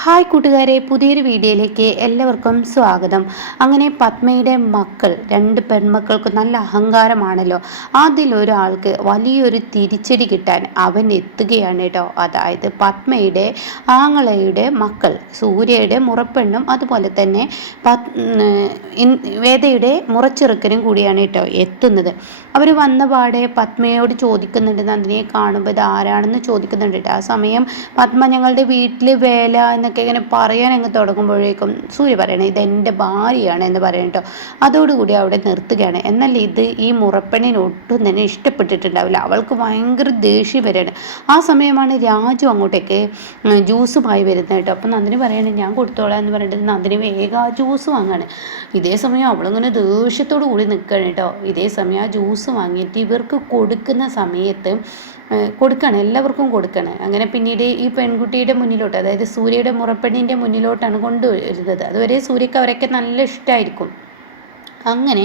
Hi കൂട്ടുകാരെ, പുതിയൊരു വീഡിയോയിലേക്ക് എല്ലാവർക്കും സ്വാഗതം. അങ്ങനെ പത്മയുടെ മക്കൾ, രണ്ട് പെൺമക്കൾക്ക് നല്ല അഹങ്കാരമാണല്ലോ. അതിലൊരാൾക്ക് വലിയൊരു തിരിച്ചടി കിട്ടാൻ അവൻ എത്തുകയാണ് കേട്ടോ. അതായത് പത്മയുടെ ആങ്ങളയുടെ മക്കൾ, സൂര്യയുടെ മുറപ്പെണ്ണും അതുപോലെ തന്നെ വേദയുടെ മുറച്ചെറുക്കനും കൂടിയാണ് കേട്ടോ എത്തുന്നത്. അവർ വന്ന പാടെ പത്മയോട് ചോദിക്കുന്നുണ്ട്, നന്ദിനിയെ കാണുമ്പോൾ ഇത് ആരാണെന്ന് ചോദിക്കുന്നുണ്ട് കേട്ടോ. ആ സമയം പത്മ ഞങ്ങളുടെ വീട്ടിൽ വേല എന്നൊക്കെ ഇങ്ങനെ പറയാൻ അങ്ങ് തുടങ്ങുമ്പോഴേക്കും സൂര്യ പറയണേ ഇത് എൻ്റെ ഭാര്യയാണ് എന്ന് പറയണം കേട്ടോ. അതോടുകൂടി അവിടെ നിർത്തുകയാണ്. എന്നാൽ ഇത് ഈ മുറപ്പെണ്ണിന് ഒട്ടും തന്നെ ഇഷ്ടപ്പെട്ടിട്ടുണ്ടാവില്ല. അവൾക്ക് ഭയങ്കര ദേഷ്യം വരികയാണ്. ആ സമയമാണ് രാജു അങ്ങോട്ടേക്ക് ജ്യൂസുമായി വരുന്നത് കേട്ടോ. അപ്പം നന്ദിനി പറയണേ ഞാൻ കൊടുത്തോളാം എന്ന് പറഞ്ഞിട്ട് നന്ദിനി വേഗം ആ ജ്യൂസ് വാങ്ങാണ്. ഇതേ സമയം അവളിങ്ങനെ ദേഷ്യത്തോടു കൂടി നിൽക്കുകയാണ് കേട്ടോ. ഇതേ സമയം ആ ജ്യൂസ് വാങ്ങിയിട്ട് ഇവർക്ക് കൊടുക്കുന്ന സമയത്ത് കൊടുക്കണം, എല്ലാവർക്കും കൊടുക്കണം. അങ്ങനെ പിന്നീട് ഈ പെൺകുട്ടിയുടെ മുന്നിലോട്ട്, അതായത് സൂര്യയുടെ മുറപ്പെണ്ണിൻ്റെ മുന്നിലോട്ടാണ് കൊണ്ടുവരുന്നത്. അതുവരെ സൂര്യക്ക് അവരൊക്കെ നല്ല ഇഷ്ടമായിരിക്കും. അങ്ങനെ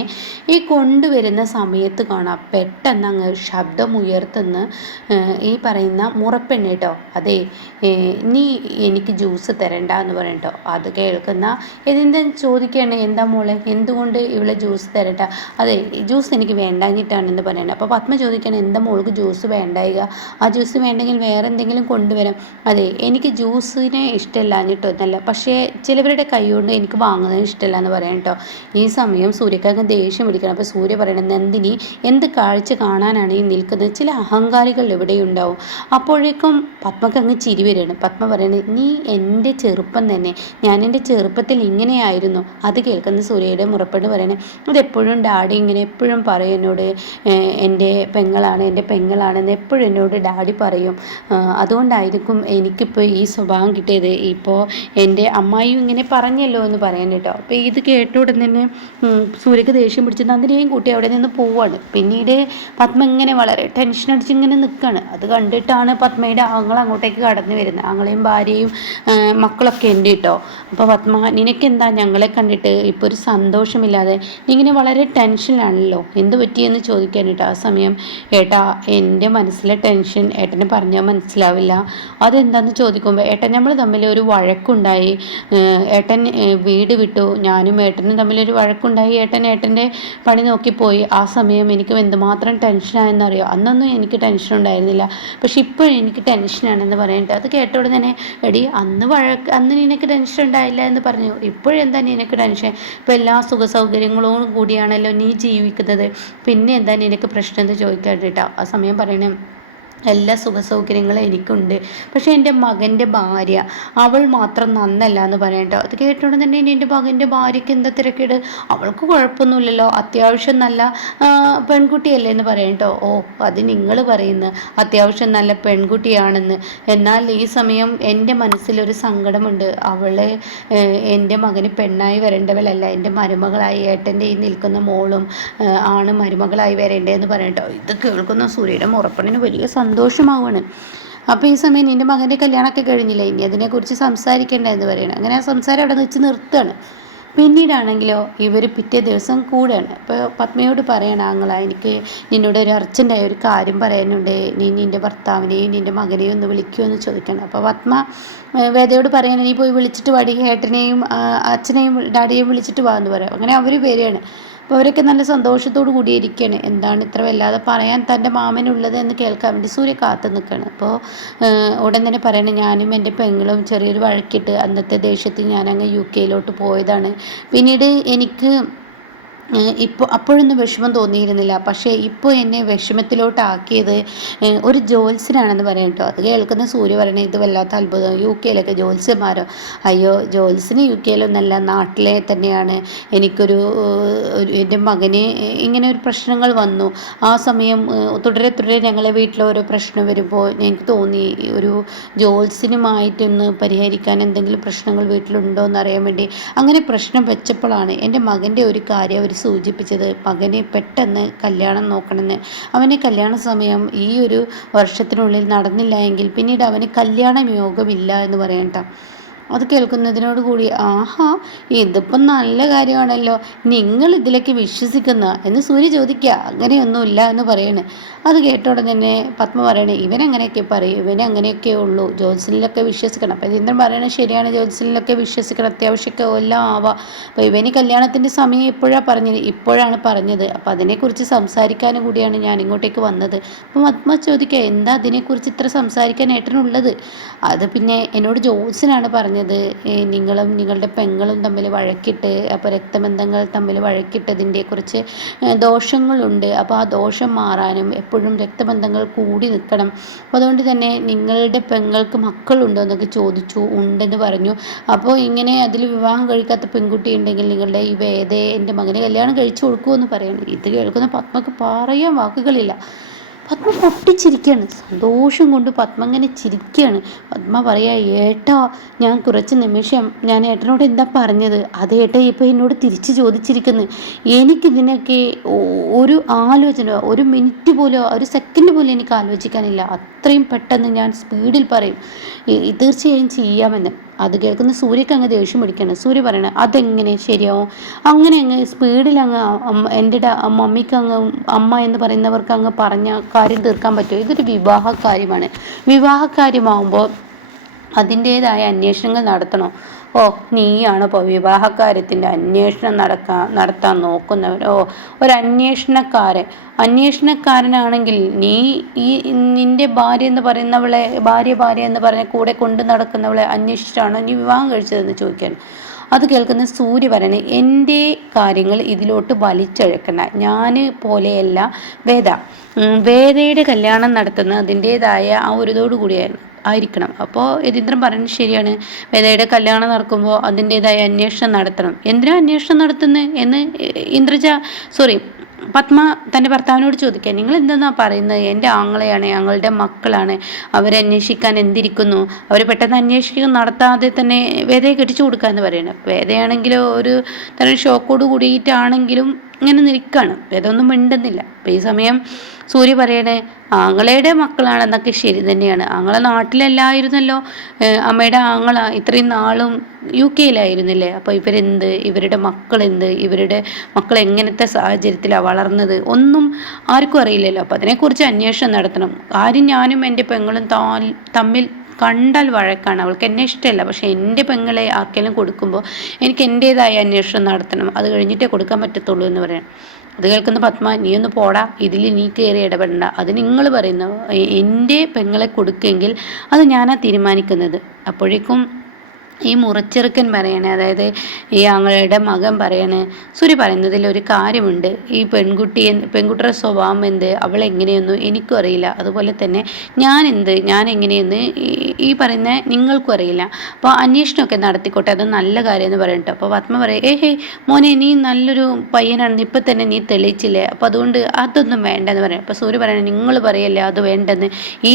ഈ കൊണ്ടുവരുന്ന സമയത്ത് കാണാം പെട്ടെന്ന് അങ്ങ് ശബ്ദമുയർത്തുന്ന ഈ പറയുന്ന മുറപ്പെണ്ണ് കേട്ടോ. അതെ, നീ എനിക്ക് ജ്യൂസ് തരണ്ട എന്ന് പറയട്ടോ. അത് കേൾക്കുന്ന എന്താ ചോദിക്കുകയാണ്, എന്താ മോളെ എന്തുകൊണ്ട് ഇവിടെ ജ്യൂസ് തരണ്ട? അതെ, ജ്യൂസ് എനിക്ക് വേണ്ടാഞ്ഞിട്ടാണെന്ന് പറയണം. അപ്പോൾ പത്മ ചോദിക്കണം, എന്താ മോൾക്ക് ജ്യൂസ് വേണ്ടായിക? ആ ജ്യൂസ് വേണ്ടെങ്കിൽ വേറെ എന്തെങ്കിലും കൊണ്ടുവരാം. അതെ, എനിക്ക് ജ്യൂസിനെ ഇഷ്ടമില്ലാഞ്ഞിട്ടൊന്നല്ല, പക്ഷേ ചിലവരുടെ കൈ കൊണ്ട് എനിക്ക് വാങ്ങുന്നതിന് ഇഷ്ടമല്ല എന്ന് പറയാം കേട്ടോ. ഈ സമയം സൂര്യക്കങ്ങ് ദേഷ്യം പിടിക്കണം. അപ്പോൾ സൂര്യ പറയണം, നന്ദിനി എന്ത് കാഴ്ച കാണാനാണ് ഈ നിൽക്കുന്നത്? ചില അഹങ്കാരികൾ എവിടെയുണ്ടാവും. അപ്പോഴേക്കും പത്മക്ക് അങ്ങ് ചിരി വരികയാണ്. പത്മ പറയണത്, നീ എൻ്റെ ചെറുപ്പം തന്നെ, ഞാൻ എൻ്റെ ചെറുപ്പത്തിൽ ഇങ്ങനെയായിരുന്നു. അത് കേൾക്കുന്ന സൂര്യയുടെ മുറപ്പെട്ട് പറയണേ, അതെപ്പോഴും ഡാഡി ഇങ്ങനെ എപ്പോഴും പറയും എന്നോട്, എൻ്റെ പെങ്ങളാണെന്ന് എപ്പോഴും എന്നോട് ഡാഡി പറയും. അതുകൊണ്ടായിരിക്കും എനിക്കിപ്പോൾ ഈ സ്വഭാവം കിട്ടിയത്. ഇപ്പോൾ എൻ്റെ അമ്മായിയും ഇങ്ങനെ പറഞ്ഞല്ലോ എന്ന് പറയാൻ കേട്ടോ. അപ്പോൾ ഇത് കേട്ട ഉടൻ തന്നെ സൂര്യക്ക് ദേഷ്യം പിടിച്ച് നന്ദിനിയെയും കൂട്ടി അവിടെ നിന്ന് പോവാണ്. പിന്നീട് പത്മ ഇങ്ങനെ വളരെ ടെൻഷൻ അടിച്ച് ഇങ്ങനെ നിൽക്കുകയാണ്. അത് കണ്ടിട്ടാണ് പത്മയുടെ ആങ്ങൾ അങ്ങോട്ടേക്ക് കടന്നു വരുന്നത്. ആങ്ങളെയും ഭാര്യയും മക്കളൊക്കെ ഉണ്ട് കേട്ടോ. അപ്പോൾ പത്മ, നിനക്കെന്താ ഞങ്ങളെ കണ്ടിട്ട് ഇപ്പോൾ ഒരു സന്തോഷമില്ലാതെ? നീ ഇങ്ങനെ വളരെ ടെൻഷനിലാണല്ലോ, എന്ത് പറ്റിയെന്ന് ചോദിക്കാൻ കേട്ടോ. ആ സമയം, ഏട്ടാ എൻ്റെ മനസ്സിലെ ടെൻഷൻ ഏട്ടനെ പറഞ്ഞാൽ മനസ്സിലാവില്ല. അതെന്താണെന്ന് ചോദിക്കുമ്പോൾ, ഏട്ടൻ നമ്മൾ തമ്മിൽ ഒരു വഴക്കുണ്ടായി, ഏട്ടൻ വീട് വിട്ടു, ഞാനും ഏട്ടനും തമ്മിലൊരു വഴക്കുണ്ടായി, ഏട്ടൻ്റെ പണി നോക്കിപ്പോയി. ആ സമയം എനിക്ക് എന്തുമാത്രം ടെൻഷനായെന്നറിയോ? അന്നൊന്നും എനിക്ക് ടെൻഷൻ ഉണ്ടായിരുന്നില്ല, പക്ഷെ ഇപ്പോഴും എനിക്ക് ടെൻഷനാണെന്ന് പറയട്ടെ. അത് കേട്ട ഉടനെ തന്നെ, എടി അന്ന് നിനക്ക് ടെൻഷൻ ഉണ്ടായില്ല എന്ന് പറഞ്ഞു, ഇപ്പോഴെന്താ നിനക്ക് ടെൻഷൻ? ഇപ്പോൾ എല്ലാ സുഖ സൗകര്യങ്ങളോടും കൂടിയാണല്ലോ നീ ജീവിക്കുന്നത്, പിന്നെ എന്താ നിനക്ക് പ്രശ്നം എന്ന് ചോദിക്കാൻ കേട്ടോ. ആ സമയം പറയണേ, എല്ലാ സുഖസൗകര്യങ്ങളും എനിക്കുണ്ട്, പക്ഷേ എൻ്റെ മകൻ്റെ ഭാര്യ അവൾ മാത്രം നന്നല്ല എന്ന് പറയട്ടോ. അത് കേട്ടോണ്ട് തന്നെ എൻ്റെ മകൻ്റെ ഭാര്യയ്ക്ക് എന്താ തിരക്കേട്? അവൾക്ക് കുഴപ്പമൊന്നുമില്ലല്ലോ, അത്യാവശ്യം നല്ല പെൺകുട്ടിയല്ലേ എന്ന് പറയട്ടോ. ഓ, അത് നിങ്ങൾ പറയുന്നു അത്യാവശ്യം നല്ല പെൺകുട്ടിയാണെന്ന്. എന്നാൽ ഈ സമയം എൻ്റെ മനസ്സിലൊരു സങ്കടമുണ്ട്. അവളെ എൻ്റെ മകന് പെണ്ണായി വരേണ്ടവളല്ല, എൻ്റെ മരുമകളായി, ഏട്ടൻ്റെ ഈ നിൽക്കുന്ന മോളും ആണ് മരുമകളായി വരേണ്ടതെന്ന് പറയട്ടോ. ഇത് കേൾക്കുന്ന സൂര്യയുടെ മുറപ്പെണ്ണിന് വലിയ സന്തോഷമാവാണ്. അപ്പോൾ ഈ സമയം നിൻ്റെ മകൻ്റെ കല്യാണമൊക്കെ കഴിഞ്ഞില്ല, ഇനി അതിനെക്കുറിച്ച് സംസാരിക്കേണ്ട എന്ന് പറയണം. അങ്ങനെ ആ സംസാരം അവിടെ വെച്ച് നിർത്തുകയാണ്. പിന്നീടാണെങ്കിലോ ഇവർ പിറ്റേ ദിവസം കൂടെയാണ്. അപ്പോൾ പത്മയോട് പറയണം, ആങ്ങള എനിക്ക് നിന്നോട് ഒരു അർജൻറ്റായ ഒരു കാര്യം പറയാനുണ്ട്, നീ നിൻ്റെ ഭർത്താവിനെയും നിൻ്റെ മകനെയും ഒന്ന് വിളിക്കുമോ എന്ന് ചോദിക്കണം. അപ്പോൾ പത്മ വേദയോട് പറയണം, നീ പോയി വിളിച്ചിട്ട് വാടി, ഏട്ടനെയും അച്ഛനെയും ഡാഡിയെയും വിളിച്ചിട്ട് വാ എന്ന് പറയാം. അങ്ങനെ അവർ വരികയാണ്. അപ്പോൾ അവരൊക്കെ നല്ല സന്തോഷത്തോടു കൂടി ഇരിക്കുകയാണ്. എന്താണ് ഇത്ര വല്ലാതെ പറയാൻ തൻ്റെ മാമനുള്ളത് എന്ന് കേൾക്കാൻ വേണ്ടി സൂര്യ കാത്തു നിൽക്കുകയാണ്. അപ്പോൾ ഉടൻ തന്നെ പറയണം, ഞാനും എൻ്റെ പെങ്ങളും ചെറിയൊരു വഴക്കിട്ട് അന്നത്തെ ദേഷ്യത്തിൽ ഞാനങ്ങ് UK പോയതാണ്. പിന്നീട് എനിക്ക് അപ്പോഴൊന്നും വിഷമം തോന്നിയിരുന്നില്ല, പക്ഷേ ഇപ്പോൾ എന്നെ വിഷമത്തിലോട്ടാക്കിയത് ഒരു ജോത്സ്യനാണെന്ന് പറയാം കേട്ടോ. അത് കേൾക്കുന്ന സൂര്യ പറയണേ, ഇത് വല്ലാത്ത അത്ഭുതം, UK ജോത്സ്യന്മാരോ? അയ്യോ, ജോത്സ്യന് UK നാട്ടിലെ തന്നെയാണ്. എനിക്കൊരു എൻ്റെ മകന് ഇങ്ങനെ ഒരു പ്രശ്നങ്ങൾ വന്നു. ആ സമയം തുടരെ ഞങ്ങളെ വീട്ടിൽ ഓരോ പ്രശ്നം വരുമ്പോൾ എനിക്ക് തോന്നി ഒരു ജോത്സ്യനുമായിട്ടൊന്ന് പരിഹരിക്കാൻ, എന്തെങ്കിലും പ്രശ്നങ്ങൾ വീട്ടിലുണ്ടോ എന്നറിയാൻ വേണ്ടി അങ്ങനെ പ്രശ്നം വെച്ചപ്പോഴാണ് എൻ്റെ മകൻ്റെ ഒരു കാര്യം അവർ സൂചിപ്പിച്ചത്, മകനെ പെട്ടെന്ന് കല്യാണം നോക്കണമെന്ന്. അവന് കല്യാണ സമയം ഈ ഒരു വർഷത്തിനുള്ളിൽ നടന്നില്ല എങ്കിൽ പിന്നീട് അവന് കല്യാണം യോഗമില്ല എന്ന് പറയണ്ട. അത് കേൾക്കുന്നതിനോട് കൂടി ആഹാ, ഇതിപ്പം നല്ല കാര്യമാണല്ലോ, നിങ്ങൾ ഇതിലേക്ക് വിശ്വസിക്കുന്ന എന്ന് സൂര്യ ചോദിക്കുക. അങ്ങനെയൊന്നുമില്ല എന്ന് പറയണ്. അത് കേട്ട ഉടനെ തന്നെ പത്മ പറയണേ, ഇവനങ്ങനെയൊക്കെ പറയും, ഇവനെ അങ്ങനെയൊക്കെ ഉള്ളൂ, ജ്യോത്സ്യനിലൊക്കെ വിശ്വസിക്കണം. അപ്പം ഇന്ദ്രൻ പറയണത് ശരിയാണ്, ജ്യോത്സ്യനിലൊക്കെ വിശ്വസിക്കണം, അത്യാവശ്യമൊക്കെ എല്ലാം ആവാം. അപ്പോൾ ഇവന് കല്യാണത്തിൻ്റെ സമയം ഇപ്പോഴാണ് പറഞ്ഞത്. അപ്പോൾ അതിനെക്കുറിച്ച് സംസാരിക്കാനും കൂടിയാണ് ഞാൻ ഇങ്ങോട്ടേക്ക് വന്നത്. അപ്പം പത്മ ചോദിക്കുക, എന്താ അതിനെക്കുറിച്ച് ഇത്ര സംസാരിക്കാൻ ഏട്ടനുള്ളത്? അത് പിന്നെ എന്നോട് ജോത്സ്യനാണ് പറഞ്ഞത്, നിങ്ങളും നിങ്ങളുടെ പെങ്ങളും തമ്മിൽ വഴക്കിട്ട്, അപ്പോൾ രക്തബന്ധങ്ങൾ തമ്മിൽ വഴക്കിട്ടതിൻ്റെ കുറച്ച് ദോഷങ്ങളുണ്ട്. അപ്പോൾ ആ ദോഷം മാറാനും എപ്പോഴും രക്തബന്ധങ്ങൾ കൂടി നിൽക്കണം. അപ്പോൾ അതുകൊണ്ട് തന്നെ നിങ്ങളുടെ പെങ്ങൾക്ക് മക്കളുണ്ടോ എന്നൊക്കെ ചോദിച്ചു. ഉണ്ടെന്ന് പറഞ്ഞു. അപ്പോൾ ഇങ്ങനെ അതിൽ വിവാഹം കഴിക്കാത്ത പെൺകുട്ടി ഉണ്ടെങ്കിൽ നിങ്ങളുടെ ഈ വേദയെ എൻ്റെ മകനെ കല്യാണം കഴിച്ചു കൊടുക്കുമെന്ന് പറയണം. ഇത് കേൾക്കുന്ന പത്മക്ക് പറയാൻ വാക്കുകളില്ല. പത്മ പൊട്ടിച്ചിരിക്കുകയാണ്, സന്തോഷം കൊണ്ട് പത്മ ഇങ്ങനെ ചിരിക്കുകയാണ്. പത്മ പറയാ, ഏട്ടാ ഞാൻ കുറച്ച് നിമിഷം ഞാൻ ഏട്ടനോട് എന്താ പറഞ്ഞത് അത് ഏട്ടാ ഇപ്പം എന്നോട് തിരിച്ച് ചോദിച്ചിരിക്കുന്നു. എനിക്കിതിനൊക്കെ ഒരു ആലോചന, ഒരു മിനിറ്റ് പോലും, ഒരു സെക്കൻഡ് പോലും എനിക്ക് ആലോചിക്കാനില്ല. അത്രയും പെട്ടെന്ന് ഞാൻ സ്പീഡിൽ പറയും, തീർച്ചയായും ചെയ്യാമെന്ന്. അത് കേൾക്കുന്ന സൂര്യക്ക് അങ്ങ് ദേഷ്യം പിടിക്കണം. സൂര്യ പറയണത് അതെങ്ങനെ ശരിയാവും? അങ്ങനെ അങ്ങ് സ്പീഡിൽ അങ്ങ് എൻ്റെ മമ്മിക്ക് അങ്ങ് അമ്മ എന്ന് പറയുന്നവർക്ക് അങ്ങ് പറഞ്ഞ കാര്യം തീർക്കാൻ പറ്റുമോ? ഇതൊരു വിവാഹ കാര്യമാണ്. വിവാഹ കാര്യമാകുമ്പോൾ അതിൻ്റേതായ അന്വേഷണങ്ങൾ നടത്തണോ? ഓ, നീയാണ് ഇപ്പോൾ വിവാഹകാര്യത്തിൻ്റെ അന്വേഷണം നടത്താൻ നോക്കുന്നവരോ? ഒരു അന്വേഷണക്കാരനാണെങ്കിൽ നീ നിൻ്റെ ഭാര്യ എന്ന് പറയുന്നവളെ, ഭാര്യ എന്ന് പറഞ്ഞ കൂടെ കൊണ്ട് നടക്കുന്നവളെ അന്വേഷിച്ചിട്ടാണോ നീ വിവാഹം കഴിച്ചതെന്ന് ചോദിക്കാൻ. അത് കേൾക്കുന്ന സൂര്യ പറയണേ, എൻ്റെ കാര്യങ്ങൾ ഇതിലോട്ട് വലിച്ചഴക്കണ്ട. ഞാൻ പോലെയല്ല വേദയുടെ കല്യാണം നടത്തുന്ന അതിൻ്റേതായ ആ ഒരു ഇതോടു കൂടിയായിരുന്നു ആയിരിക്കണം. അപ്പോൾ യതീന്ദ്രൻ പറയുന്നത് ശരിയാണ്, വേദയുടെ കല്യാണം നടക്കുമ്പോൾ അതിൻ്റേതായ അന്വേഷണം നടത്തണം. എന്തിനാ അന്വേഷണം നടത്തുന്നത് എന്ന് പത്മ തൻ്റെ ഭർത്താവിനോട് ചോദിക്കാൻ. നിങ്ങൾ എന്തെന്നാ പറയുന്നത്? എൻ്റെ ആങ്ങളെയാണ്, ഞങ്ങളുടെ മക്കളാണ്, അവരെ അന്വേഷിക്കാൻ എന്തിരിക്കുന്നു? അവർ പെട്ടെന്ന് അന്വേഷിക്കാൻ നടത്താതെ തന്നെ വേദയെ കെട്ടിച്ചു കൊടുക്കാമെന്ന് പറയണം. വേദയാണെങ്കിലോ ഒരു തരം ഷോക്കോട് കൂടിയിട്ടാണെങ്കിലും ഇങ്ങനെ നിൽക്കുകയാണ്. വേദമൊന്നും മിണ്ടുന്നില്ല. അപ്പോൾ ഈ സമയം സൂര്യ പറയണേ, ആങ്ങളയുടെ മക്കളാണെന്നൊക്കെ ശരി തന്നെയാണ്, ആങ്ങളെ നാട്ടിലല്ലായിരുന്നല്ലോ, അമ്മയുടെ ആങ്ങള ഇത്രയും നാളും UK-യിലായിരുന്നില്ലേ? അപ്പോൾ ഇവരുടെ മക്കൾ എങ്ങനത്തെ സാഹചര്യത്തിലാണ് വളർന്നത് ഒന്നും ആർക്കും അറിയില്ലല്ലോ. അപ്പോൾ അതിനെക്കുറിച്ച് അന്വേഷണം നടത്തണം. കാര്യം ഞാനും എൻ്റെ പെങ്ങളും തമ്മിൽ കണ്ടാൽ വഴക്കാണ്. അവൾക്ക് എന്നെ ഇഷ്ടമല്ല, പക്ഷെ എൻ്റെ പെങ്ങളെ ആർക്കെങ്കിലും കൊടുക്കുമ്പോൾ എനിക്ക് എൻ്റേതായ അന്വേഷണം നടത്തണം, അത് കഴിഞ്ഞിട്ടേ കൊടുക്കാൻ പറ്റത്തുള്ളൂ എന്ന് പറയാം. അത് കേൾക്കുന്ന പത്മ, നീ ഒന്ന് പോടാ, ഇതിൽ നീ കയറി ഇടപെടണ്ട, അത് നിങ്ങൾ പറയുന്നു, എൻ്റെ പെങ്ങളെ കൊടുക്കുമെങ്കിൽ അത് ഞാനാ തീരുമാനിക്കുന്നത്. അപ്പോഴേക്കും ഈ മുറച്ചെറുക്കൻ പറയണേ, അതായത് ഈ ആങ്ങളുടെ മകൻ പറയണേ, സൂര്യ പറയുന്നതിൽ ഒരു കാര്യമുണ്ട്. ഈ പെൺകുട്ടിയുടെ സ്വഭാവം എന്ത്, അവളെങ്ങനെയൊന്നും എനിക്കും അറിയില്ല, അതുപോലെ തന്നെ ഞാൻ എങ്ങനെയെന്ന് ഈ പറയുന്ന നിങ്ങൾക്കും അറിയില്ല. അപ്പോൾ അന്വേഷണമൊക്കെ നടത്തിക്കോട്ടെ, അത് നല്ല കാര്യമെന്ന് പറയട്ടോ. അപ്പോൾ പത്മ പറയും, മോനെ നീ നല്ലൊരു പയ്യനാണെന്ന് ഇപ്പം തന്നെ നീ തെളിയിച്ചില്ലേ, അപ്പോൾ അതുകൊണ്ട് അതൊന്നും വേണ്ടെന്ന് പറയാം. അപ്പോൾ സൂര്യ പറയണേ, നിങ്ങൾ പറയല്ലേ അത് വേണ്ടെന്ന്. ഈ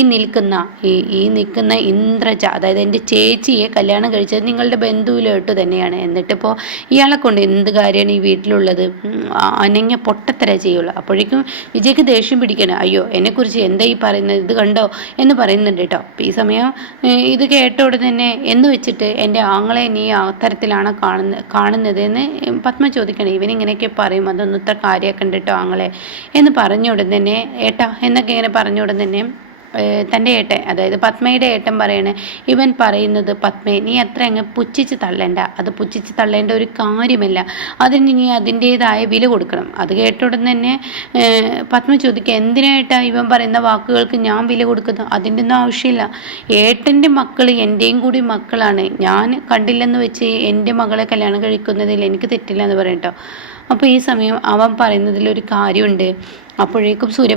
നിൽക്കുന്ന ഇന്ദ്രജ, അതായത് എൻ്റെ ചേച്ചിയെ കല്യാണം കഴിച്ച നിങ്ങളുടെ ബന്ധുവിലോട്ട് തന്നെയാണ്. എന്നിട്ടിപ്പോൾ ഇയാളെ കൊണ്ട് എന്ത് കാര്യമാണ് ഈ വീട്ടിലുള്ളത്? അനങ്ങ പൊട്ടത്തര ചെയ്യുള്ളൂ. അപ്പോഴേക്കും വിജയ്ക്ക് ദേഷ്യം പിടിക്കണം. അയ്യോ, എന്നെക്കുറിച്ച് എന്താ ഈ പറയുന്നത്, ഇത് കണ്ടോ എന്ന് പറയുന്നുണ്ട് കേട്ടോ. അപ്പോൾ ഈ സമയം ഇത് കേട്ട ഉടനെ തന്നെ എന്ന് വെച്ചിട്ട് എൻ്റെ ആങ്ങളെ നീ ആ തരത്തിലാണ് കാണുന്നത് എന്ന് പത്മ ചോദിക്കണം. ഇവനിങ്ങനെയൊക്കെ പറയും, അതൊന്നും ഇത്ര കാര്യമാക്കണ്ട കേട്ടോ ആങ്ങളെ എന്ന് പറഞ്ഞ ഉടൻ തന്നെ, ഏട്ടാ എന്നൊക്കെ ഇങ്ങനെ പറഞ്ഞ ഉടൻ തന്നെ തൻ്റെ ഏട്ടൻ, അതായത് പത്മയുടെ ഏട്ടൻ പറയണേ, ഇവൻ പറയുന്നത് പത്മയെ നീ അത്ര അങ്ങ് പുച്ഛിച്ച് തള്ളേണ്ട, അത് പുച്ഛിച്ച് തള്ളേണ്ട ഒരു കാര്യമല്ല, അതിന് നീ അതിൻ്റേതായ വില കൊടുക്കണം. അത് കേട്ട ഉടൻ തന്നെ പത്മ ചോദിക്കുക, എന്തിനായിട്ടാ ഇവൻ പറയുന്ന വാക്കുകൾക്ക് ഞാൻ വില കൊടുക്കുന്നു? അതിൻ്റെ ഒന്നും ആവശ്യമില്ല. ഏട്ടൻ്റെ മക്കൾ എൻ്റെയും കൂടി മക്കളാണ്, ഞാൻ കണ്ടില്ലെന്ന് വെച്ച് എൻ്റെ മകളെ കല്യാണം കഴിക്കുന്നതിൽ എനിക്ക് തെറ്റില്ല എന്ന് പറയട്ടോ. അപ്പോൾ ഈ സമയം അവൻ പറയുന്നതിലൊരു കാര്യമുണ്ട്. അപ്പോഴേക്കും സൂര്യ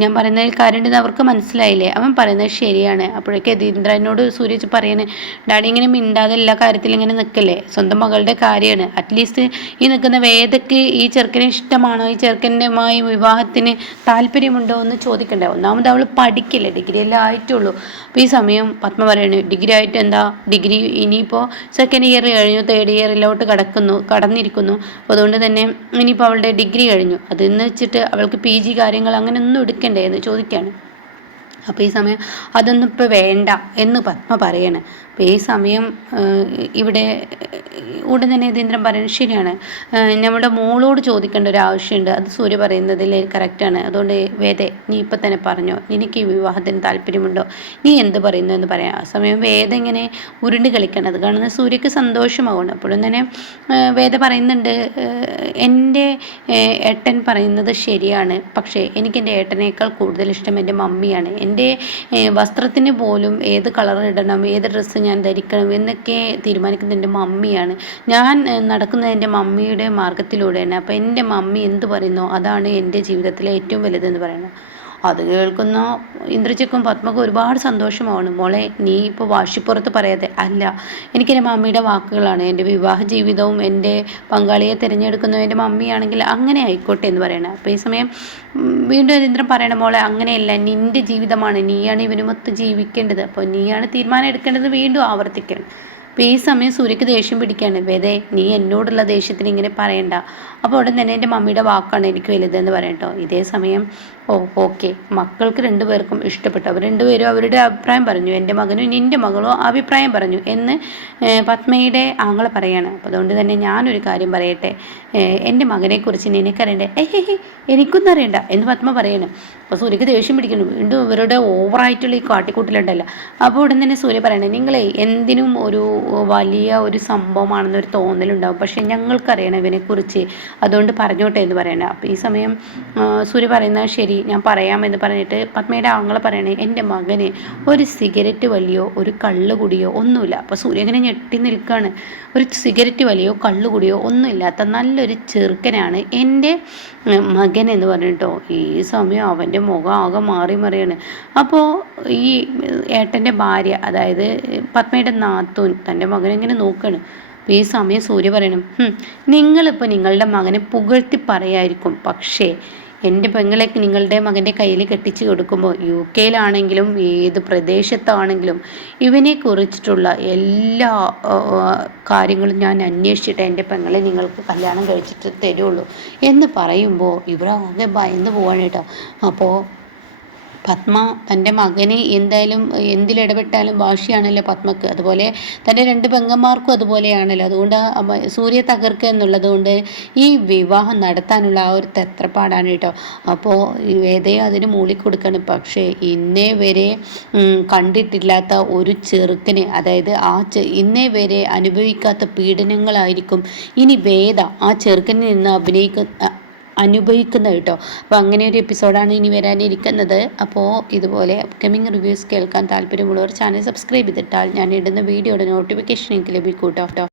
ഞാൻ പറയുന്നതിൽ കാര്യമുണ്ടെന്ന് അവർക്ക് മനസ്സിലായില്ലേ? അവൻ പറയുന്നത് ശരിയാണ്. അപ്പോഴേക്കും യതീന്ദ്രനോട് സൂര്യ പറയണേ, ഡാഡി ഇങ്ങനെ മിണ്ടാതെ എല്ലാ കാര്യത്തിലും ഇങ്ങനെ നിൽക്കല്ലേ, സ്വന്തം മകളുടെ കാര്യമാണ്. അറ്റ്ലീസ്റ്റ് ഈ നിൽക്കുന്ന വേദയ്ക്ക് ഈ ചെറുക്കനെ ഇഷ്ടമാണോ, ഈ ചെറുക്കൻ്റെമായി വിവാഹത്തിന് താല്പര്യമുണ്ടോ എന്ന് ചോദിക്കണ്ടേ? ഒന്നാമത് അവൾ പഠിക്കില്ലേ, ഡിഗ്രി എല്ലാം ആയിട്ടുള്ളൂ. അപ്പോൾ ഈ സമയം പത്മ പറയണേ, ഡിഗ്രി ആയിട്ട് എന്താ, ഡിഗ്രി ഇനിയിപ്പോൾ സെക്കൻഡ് ഇയർ കഴിഞ്ഞു, തേർഡ് ഇയറിലോട്ട് കടന്നിരിക്കുന്നു. അപ്പോൾ അതുകൊണ്ട് തന്നെ ഇനിയിപ്പോൾ അവളുടെ ഡിഗ്രി കഴിഞ്ഞു, അതെന്ന് വെച്ചിട്ട് അവൾക്ക് PG കാര്യങ്ങൾ അങ്ങനെ ഒന്നും എടുക്കണ്ടേ എന്ന് ചോദിക്കുകയാണ്. അപ്പോൾ ഈ സമയം അതൊന്നും ഇപ്പോൾ വേണ്ട എന്ന് പത്മ പറയണം. അപ്പോൾ ഈ സമയം ഇവിടെ ഉടൻ തന്നെ യതീന്ദ്രൻ പറയുന്നത് ശരിയാണ്, നമ്മുടെ മോളോട് ചോദിക്കേണ്ട ഒരു ആവശ്യമുണ്ട്, അത് സൂര്യ പറയുന്നതിൽ കറക്റ്റാണ്. അതുകൊണ്ട് വേദ നീ ഇപ്പം തന്നെ പറഞ്ഞോ, നിനക്ക് ഈ വിവാഹത്തിന് താല്പര്യമുണ്ടോ, നീ എന്ത് പറയുന്നു എന്ന് പറയാം. ആ സമയം വേദ ഇങ്ങനെ ഉരുണ്ട് കളിക്കണം. അത് കാണുന്ന സൂര്യക്ക് സന്തോഷമാവുന്നു. അപ്പോഴും തന്നെ വേദ പറയുന്നുണ്ട്, എൻ്റെ ഏട്ടൻ പറയുന്നത് ശരിയാണ്, പക്ഷേ എനിക്ക് എൻ്റെ ഏട്ടനേക്കാൾ കൂടുതൽ ഇഷ്ടം എൻ്റെ മമ്മിയാണ്. എൻ്റെ വസ്ത്രത്തിന് പോലും ഏത് കളർ ഇടണം, ഏത് ഡ്രസ്സ് ഞാൻ ധരിക്കണം എന്നൊക്കെ തീരുമാനിക്കുന്നത് എൻ്റെ മമ്മിയാണ്. ഞാൻ നടക്കുന്നത് എൻ്റെ മമ്മിയുടെ മാർഗത്തിലൂടെയാണ്. അപ്പോൾ എൻ്റെ മമ്മി എന്ത് പറയുന്നോ അതാണ് എൻ്റെ ജീവിതത്തിലെ ഏറ്റവും വലുതെന്ന് പറയുന്നത്. അത് കേൾക്കുന്ന ഇന്ദ്രജിക്കും പത്മക്കും ഒരുപാട് സന്തോഷമാണ്. മോളെ നീ ഇപ്പോൾ വാശിപ്പുറത്ത് പറയാതെ, അല്ല എനിക്കെൻ്റെ മമ്മിയുടെ വാക്കുകളാണ്, എൻ്റെ വിവാഹ ജീവിതവും എൻ്റെ പങ്കാളിയെ തിരഞ്ഞെടുക്കുന്നത് എൻ്റെ മമ്മിയാണെങ്കിൽ അങ്ങനെ ആയിക്കോട്ടെ എന്ന് പറയണം. അപ്പോൾ ഈ സമയം വീണ്ടും ഇന്ദ്രൻ പറയണം, മോളെ അങ്ങനെയല്ല, നിൻ്റെ ജീവിതമാണ്, നീയാണ് ഇവനുമൊത്ത് ജീവിക്കേണ്ടത്, അപ്പോൾ നീയാണ് തീരുമാനം എടുക്കേണ്ടത്. വീണ്ടും ആവർത്തിക്കണം. അപ്പോൾ ഈ സമയം സൂര്യക്ക് ദേഷ്യം പിടിക്കുകയാണ്. വേദേ നീ എന്നോടുള്ള ദേഷ്യത്തിന് ഇങ്ങനെ പറയണ്ട, അപ്പോൾ ഉടൻ തന്നെ എൻ്റെ മമ്മിയുടെ വാക്കാണ് എനിക്ക് വലുതെന്ന് പറയട്ടോ. ഇതേ സമയം ഓക്കെ, മക്കൾക്ക് രണ്ടുപേർക്കും ഇഷ്ടപ്പെട്ടു, അവർ രണ്ടുപേരും അവരുടെ അഭിപ്രായം പറഞ്ഞു, എൻ്റെ മകനും നിൻ്റെ മകളോ അഭിപ്രായം പറഞ്ഞു എന്ന് പത്മയുടെ ആങ്ങളെ പറയാണ്. അപ്പോൾ അതുകൊണ്ട് തന്നെ ഞാനൊരു കാര്യം പറയട്ടെ, എൻ്റെ മകനെക്കുറിച്ച് നിനക്കറിയണ്ടേ? എനിക്കൊന്നും അറിയണ്ട എന്ന് പത്മ പറയാണ്. അപ്പോൾ സൂര്യക്ക് ദേഷ്യം പിടിക്കുന്നു. വീണ്ടും ഇവരുടെ ഓവറായിട്ടുള്ള ഈ കാട്ടിക്കൂട്ടിലുണ്ടല്ലോ. അപ്പോൾ ഉടൻ തന്നെ സൂര്യ പറയണേ, നിങ്ങളെ എന്തിനും ഒരു വലിയ ഒരു സംഭവമാണെന്നൊരു തോന്നലുണ്ടാവും, പക്ഷേ ഞങ്ങൾക്കറിയണം ഇവനെക്കുറിച്ച്, അതുകൊണ്ട് പറഞ്ഞോട്ടെ എന്ന് പറയണേ. അപ്പോൾ ഈ സമയം സൂര്യ പറയുന്നത് ശരി ഞാൻ പറയാമെന്ന് പറഞ്ഞിട്ട് പത്മയുടെ ആങ്ങളെ പറയണേ, എൻ്റെ മകന് ഒരു സിഗരറ്റ് വലിയോ ഒരു കള്ള് കുടിയോ ഒന്നുമില്ല. അപ്പോൾ സൂര്യ ഇങ്ങനെ ഞെട്ടി നിൽക്കുകയാണ്. ഒരു സിഗരറ്റ് വലിയോ കള്ള് കുടിയോ ഒന്നുമില്ലാത്ത നല്ലൊരു ചെറുക്കനാണ് എൻ്റെ മകൻ എന്ന് പറഞ്ഞിട്ടോ. ഈ സമയം അവൻ്റെ മുഖം ആകെ മാറി മറിയാണ്. അപ്പോൾ ഈ ഏട്ടൻ്റെ ഭാര്യ, അതായത് പത്മയുടെ നാത്തൂൻ തൻ്റെ മകനെങ്ങനെ നോക്കുകയാണ്. അപ്പോൾ ഈ സമയം സൂര്യ പറയണം, നിങ്ങളിപ്പോൾ നിങ്ങളുടെ മകനെ പുകഴ്ത്തി പറയായിരിക്കും, പക്ഷേ എൻ്റെ പെങ്ങളെ നിങ്ങളുടെ മകൻ്റെ കയ്യിൽ കെട്ടിച്ച് കൊടുക്കുമ്പോൾ UK-യിലാണെങ്കിലും ഏത് പ്രദേശത്താണെങ്കിലും ഇവനെ കുറിച്ചിട്ടുള്ള എല്ലാ കാര്യങ്ങളും ഞാൻ അന്വേഷിച്ചിട്ട് എൻ്റെ പെങ്ങളെ നിങ്ങൾക്ക് കല്യാണം കഴിച്ചിട്ട് തരുള്ളൂ എന്ന് പറയുമ്പോൾ ഇവരാകെ ഭയന്ന് പോവാണ് കേട്ടോ. അപ്പോൾ പത്മ തൻ്റെ മകന് എന്തായാലും എന്തിലിടപെട്ടാലും വാശിയാണല്ലോ പത്മക്ക്, അതുപോലെ തൻ്റെ 2 പെങ്ങന്മാർക്കും അതുപോലെയാണല്ലോ. അതുകൊണ്ട് സൂര്യ തകർക്കുക എന്നുള്ളത് കൊണ്ട് ഈ വിവാഹം നടത്താനുള്ള ആ ഒരു തെത്രപ്പാടാണ് കേട്ടോ. അപ്പോൾ വേദയും അതിന് മൂളിക്കൊടുക്കണം. പക്ഷേ ഇന്നേ വരെ കണ്ടിട്ടില്ലാത്ത ഒരു ചെറുക്കന്, അതായത് ഇന്നേ വരെ അനുഭവിക്കാത്ത പീഡനങ്ങളായിരിക്കും ഇനി വേദ ആ ചെറുക്കനിൽ നിന്ന് അനുഭവിക്കുന്ന കേട്ടോ. അപ്പോൾ അങ്ങനെ ഒരു എപ്പിസോഡാണ് ഇനി വരാനിരിക്കുന്നത്. അപ്പോൾ ഇതുപോലെ അപ്കമിങ് റിവ്യൂസ് കേൾക്കാൻ താല്പര്യമുള്ളവർ ചാനൽ സബ്സ്ക്രൈബ് ചെയ്തിട്ടാൽ ഞാൻ ഇടുന്ന വീഡിയോയുടെ നോട്ടിഫിക്കേഷൻ എനിക്ക് ലഭിക്കും കേട്ടോ.